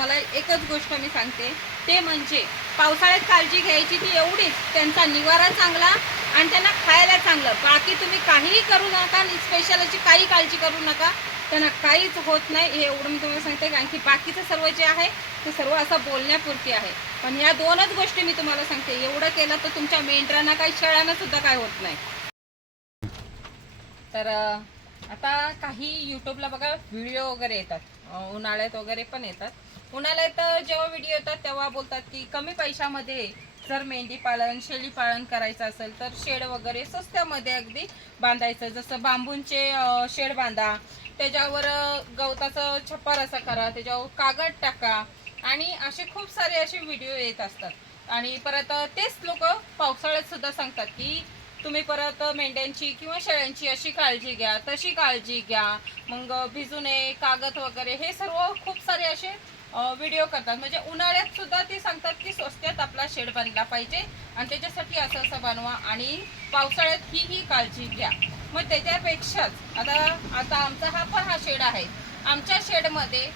तुम्हाला एकच गोष्ट मी सांगते. ते म्हणजे पावसाळ्यात काळजी घ्यायची ती एवढीच त्यांचा निवारा चांगला आणि त्यांना खायला चांगलं. बाकी तुम्ही काहीही करू नका स्पेशल अशी काही काळजी करू नका. त्यांना काहीच होत नाही हे एवढं मी तुम्हाला सांगते. कारण की बाकीचं सर्व जे आहे ते सर्व असं बोलण्यापुरती आहे. पण या दोनच गोष्टी मी तुम्हाला सांगते. एवढं केलं तर तुमच्या मेंढरांना काही शेळ्यांना सुद्धा काय होत नाही. तर आता काही यूट्यूबला बघा व्हिडिओ वगैरे येतात. उन्हाळ्यात वगैरे पण येतात. उन्हाला तर जेव्हा व्हिडिओ येतात तेव्हा बोलतात की कमी पैशामध्ये जर मेंढी पालन शेळी पालन करायचं असेल तर शेड वगैरे स्वस्त्यामध्ये अगदी बांधायचं. जसं बांबूंचे शेड बांधा त्याच्यावर गवताचं छप्पर असं करा त्याच्यावर कागद टाका आणि असे खूप सारे असे व्हिडिओ येत असतात. आणि परत तेच लोक पावसाळ्यात सुद्धा सांगतात की तुम्ही परत मेंढ्यांची किंवा शेळ्यांची अशी काळजी घ्या तशी काळजी घ्या. मग भिजू नये कागद वगैरे हे सर्व खूप सारे असे व्हिडिओ करतात. म्हणजे उन्हाळ्यात सुद्धा ते सांगतात की स्वस्त्यात आपला शेड बनला पाहिजे आणि त्याच्यासाठी असं असं बनवा आणि पावसाळ्यात ही ही काळजी घ्या. मग त्याच्यापेक्षाच आता आता आमचा हा पण हा शेड आहे. आमच्या शेडमध्ये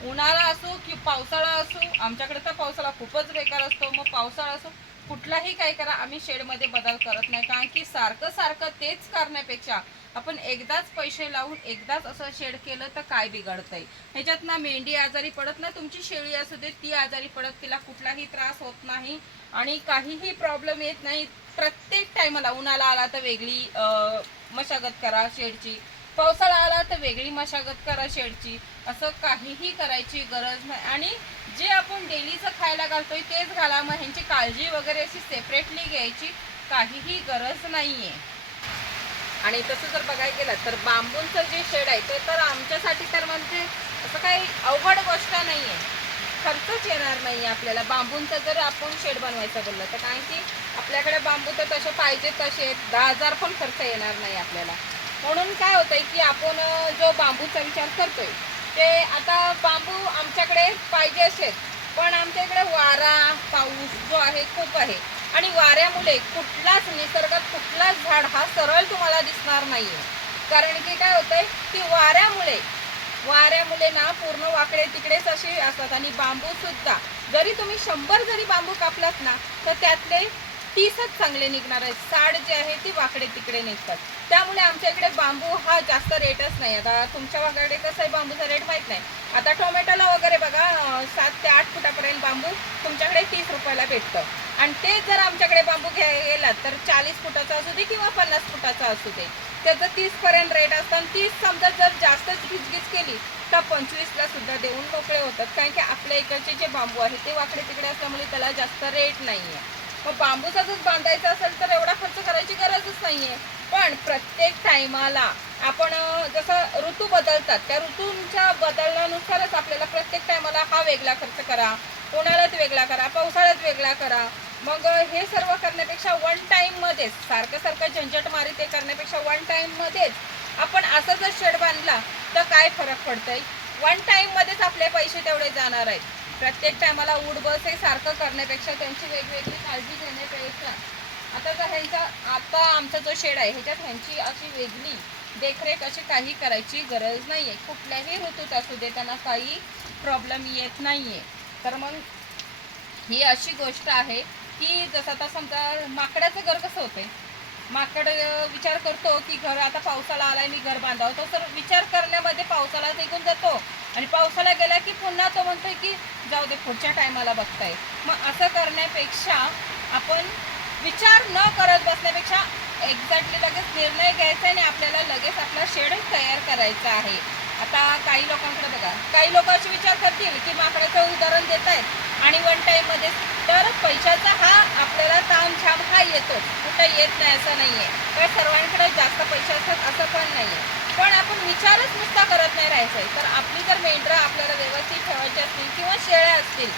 उन्हाळा असो की पावसाळा असो आमच्याकडे तर पावसाळा खूपच बेकार असतो. मग पावसाळा असो कुठलाही काय करा आम्ही शेडमध्ये बदल करत नाही. कारण की सारखं सारखं तेच करण्यापेक्षा आपण एकदाच पैसे लावून एकदाच असं शेड केलं तर काय बिघडतंय? ह्याच्यात ना मेंढी आजारी पडत ना तुमची शेळी असू दे ती आजारी पडत तिला कुठलाही त्रास होत नाही आणि काहीही प्रॉब्लेम येत नाही. प्रत्येक टायमाला उन्हाळा आला तर वेगळी मशागत करा शेडची. पावसाळा आला तर वेगळी मशागत करा शेडची. असं काहीही करायची गरज नाही. आणि जे आपण डेलीचं खायला घालतोय तेच घाला. मग ह्यांची काळजी वगैरे अशी सेपरेटली घ्यायची काहीही गरज नाहीये. आणि तसं जर बघायला गेलं तर बांबूंचं जे शेड आहे ते तर आमच्यासाठी तर म्हणजे असं काही अवघड गोष्ट नाहीये. खर्चच येणार नाही आपल्याला. बांबूंचं जर आपण शेड बनवायचं बोललं तर कारण की आपल्याकडे बांबू तर तसे पाहिजे तसे आहेत. दहा हजार पण खर्च येणार नाही आपल्याला. म्हणून काय होतंय की आपण जो बांबूचा विचार करतोय ते आता बांबू आमच्याकडे पाहिजे असेल पण आमच्या इकडे वारा पाऊस जो आहे खूप आहे. आणि वाऱ्यामुळे कुठलाच निसर्गात कुठलाच झाड हा सरळ तुम्हाला दिसणार नाही कारण की काय होतंय की वाऱ्यामुळे वाऱ्यामुळे ना पूर्ण वाकडे तिकडेच असे असतात. आणि बांबू सुद्धा जरी तुम्ही शंभर जरी बांबू कापलात ना तर त्यातले तीसच चांगले निघणार आहेत. साड जे आहे ती वाकडे तिकडे निघतात. त्यामुळे आमच्या इकडे बांबू हा जास्त रेटच नाही. आता तुमच्या वगैरे कसं आहे बांबूचा रेट माहीत नाही. आता टोमॅटोला वगैरे बघा सात ते आठ फुटापर्यंत बांबू तुमच्याकडे तीस रुपयाला भेटतं. आणि ते जर आमच्याकडे बांबू घ्या गेलात तर चाळीस फुटाचा असू दे किंवा पन्नास फुटाचा असू दे. त्याचं तीसपर्यंत रेट असतं आणि तीस समजा जर जास्तच घिचघिच केली तर पंचवीसला सुद्धा देऊन मोकळे होतात. कारण की आपल्या इकडचे जे बांबू आहे ते वाकडे तिकडे असल्यामुळे त्याला जास्त रेट नाही आहे मग बांबूचा जर बांधायचा असेल तर एवढा खर्च करायची गरजच नाहीये पण प्रत्येक टायमाला आपण जसं ऋतू बदलतात त्या ऋतूंच्या बदलण्यानुसारच आपल्याला प्रत्येक टायमाला हा वेगळा खर्च करा उन्हाळ्यात वेगळा करा पावसाळ्यात वेगळा करा. मग हे सर्व करण्यापेक्षा वन टाईममध्येच सारखं सारखं झंझट मारी ते करण्यापेक्षा वन टाईममध्येच आपण असं जर शेड बांधला तर काय फरक पडतंय? वन टाईममध्येच आपले पैसे तेवढे जाणार आहेत. प्रत्येक टायमाला उडबस हे सारखं करण्यापेक्षा त्यांची वेगवेगळी काळजी घेण्यापेक्षा आता जर ह्यांचा आता आमचा जो शेड आहे ह्याच्यात ह्यांची अशी वेगळी देखरेख अशी काही करायची गरज नाही आहे कुठल्याही ऋतूत असू दे त्यांना काही प्रॉब्लेम येत नाही आहे तर मग ही अशी गोष्ट आहे की जसं आता समजा माकडाचं घर कसं होते माकड विचार करतो की घर आता पावसाळा आलाय मी घर बांधावं तो तर विचार करण्यामध्ये पावसाळा निघून जातो. आणि पावसाळा गेला की पुन्हा तो म्हणतोय की जाऊ दे पुढच्या टायमाला बघताय. मग असं करण्यापेक्षा आपण विचार न करत बसण्यापेक्षा एक्झॅक्टली लगेच निर्णय घ्यायचा आणि आपल्याला लगेच आपला शेड तयार करायचा आहे. आता काही लोकांकडे बघा काही लोक असे विचार करतील की माकडाचं उदाहरण देत आहेत आणि वन टाईममध्ये तर पैशाचा हा आपल्याला तामछाम हा येतो. कुठं येत नाही असं नाही आहे कारण सर्वांकडे जास्त पैसे असतात असं पण नाही आहे पण आपण विचारच नुसता करत नाही राहायचं. आहे तर आपली जर मेंढरं आपल्याला व्यवस्थित ठेवायची असतील किंवा शेळ्या असतील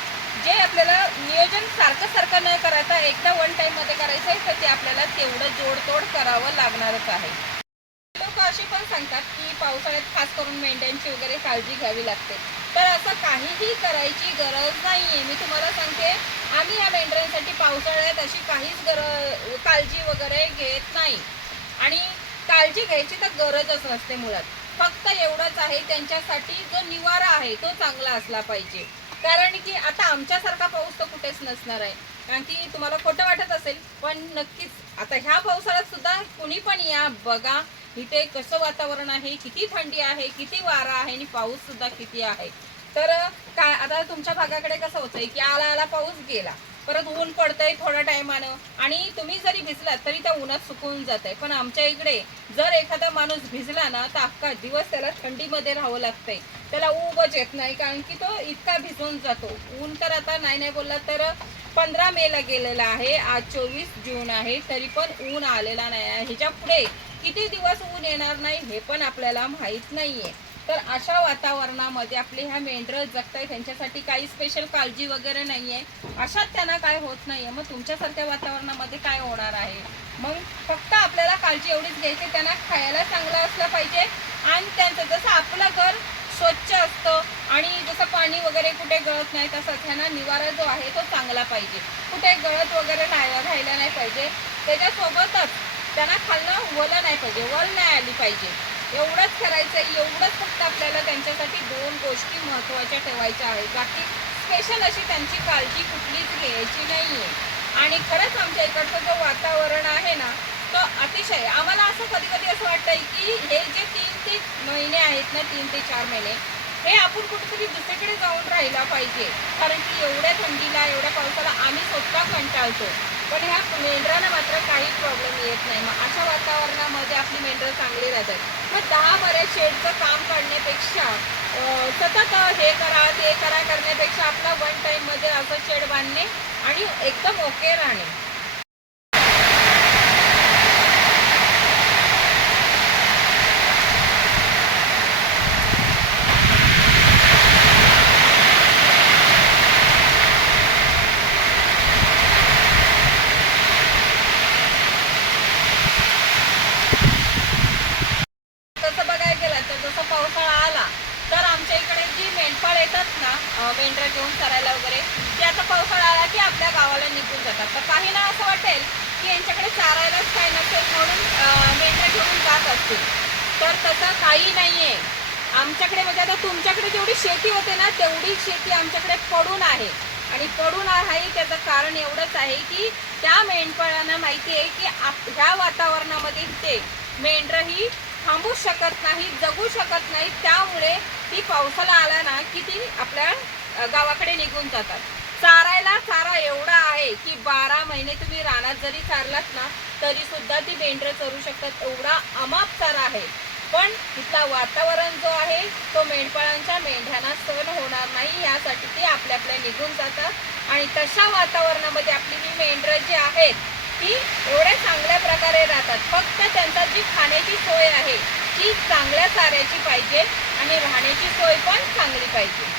जे आपल्याला नियोजन सारखं सारखं न करायचं एकदा वन टाईममध्ये करायचं आहे तर ते आपल्याला तेवढं जोडतोड करावं लागणारच आहे. लोक अशी पण सांगतात की पावसाळ्यात खास करून मेंढ्यांची वगैरे काळजी घ्यावी लागते. तर असं काहीही करायची गरज नाहीये. मी तुम्हाला सांगते आम्ही या मेंढ्यांसाठी पावसाळ्यात अशी काहीच गर काळजी वगैरे घेत नाही. आणि काळजी घ्यायची तर गरजच नसते मुळात. फक्त एवढंच आहे त्यांच्यासाठी जो निवारा आहे तो चांगला असला पाहिजे. कारण की आता आमच्यासारखा पाऊस तर कुठेच नसणार आहे. कारण की तुम्हाला खोटं वाटत असेल पण नक्कीच आता ह्या पावसाळ्यात सुद्धा कुणी पण या बघा इथे कसं वातावरण आहे किती थंडी आहे किती वारा आहे आणि पाऊस सुद्धा किती आहे. तर काय आता तुमच्या भागाकडे कसं होतंय की आला आला पाऊस गेला. परत ऊन पडतंय थोड्या टायमानं. आणि तुम्ही जरी भिजलात तरी त्या उन्हात सुकून जात आहे पण आमच्या इकडे जर एखादा माणूस भिजला ना तर अख्खा दिवस त्याला थंडीमध्ये राहावं लागतंय. त्याला उगच येत नाही कारण की तो इतका भिजून जातो. ऊन तर आता नाही नाही बोलला तर पंधरा मेला गेलेला आहे. आज चोवीस जून आहे तरी पण ऊन आलेला नाही आहे. ह्याच्या पुढे किती दिवस ऊन येणार नाही हे पण आपल्याला माहीत नाही आहे तर अशा वातावरणामध्ये आपले ह्या मेंढरं जगताय त्यांच्यासाठी काही स्पेशल काळजी वगैरे नाही आहे अशात त्यांना काय होत नाही आहे मग तुमच्यासारख्या वातावरणामध्ये काय होणार आहे? मग फक्त आपल्याला काळजी एवढीच घ्यायची त्यांना खायला चांगलं असलं पाहिजे. आणि त्यांचं जसं आपलं घर स्वच्छ असतं आणि जसं पाणी वगैरे कुठे गळत नाही तसंच ह्यांना निवारा जो आहे तो चांगला पाहिजे. कुठे गळत वगैरे राहायला राहिला नाही पाहिजे. त्याच्यासोबतच त्यांना खाल्लं वलं नाही पाहिजे. वल नाही आली पाहिजे. एवढंच करायचं आहे एवढंच फक्त आपल्याला त्यांच्यासाठी दोन गोष्टी महत्त्वाच्या ठेवायच्या आहेत. बाकी स्पेशल अशी त्यांची काळजी कुठलीच घ्यायची नाही आहे आणि खरंच आमच्या इकडचं जो वातावरण आहे ना तो अतिशय आम्हाला असं कधी कधी असं वाटतंय की हे जे तीन ते महिने आहेत ना तीन ते चार महिने हे आपण कुठेतरी दुसरीकडे जाऊन राहिला पाहिजे. कारण की एवढ्या थंडीला एवढ्या पावसाला आम्ही स्वतः कंटाळतो. पण ह्या मेंढरांना मात्र काही प्रॉब्लेम येत नाही. मग अशा वातावरणामध्ये आपली मेंढरं चांगली राहतात. मग दहा बऱ्याच शेडचं काम काढण्यापेक्षा सतत हे करा ते करा करण्यापेक्षा आपला वन टाईममध्ये असं शेड बांधणे आणि एकदम ओके राहणे तसं बघायला गेलं तर जसं पावसाळा आला तर आमच्या इकडे जी मेंढपाळ येतात ना अं, मेंढरं घेऊन चरायला वगैरे ते आता पावसाळा आला की आपल्या गावाला निघून जातात. तर काही ना असं वाटेल की यांच्याकडे चारायलाच काय नसेल म्हणून अं, घेऊन जात असतील. तर तसं काही नाही आहे आमच्याकडे म्हणजे आता तुमच्याकडे जेवढी शेती होते ना तेवढी शेती आमच्याकडे पडून आहे. आणि पडून आहे त्याचं कारण एवढंच आहे की त्या मेंढपाळांना माहिती आहे की आप ह्या वातावरणामध्ये ते मेंढरं ही थांबू शकत नाही जगू शकत नाही. त्यामुळे ती पावसाला आला ना की ती आपल्या गावाकडे निघून जातात. चारायला चारा एवढा आहे की बारा महिने तुम्ही रानात जरी चारलात ना तरी सुद्धा ती मेंढरं चरू शकतात. एवढा अमाप चारा आहे. पण तिथला वातावरण जो आहे तो मेंढपाळांच्या मेंढ्यांना सहन होणार नाही. यासाठी ते आपल्या आपल्या निघून जातात. आणि तशा वातावरणामध्ये आपली ही मेंढरं जी आहेत ती एवढ्या चांगल्या प्रकारे राहतात. फक्त त्यांचा जी खाण्याची सोय आहे ती चांगल्या चाऱ्याची पाहिजे. आणि राहण्याची सोय पण चांगली पाहिजे.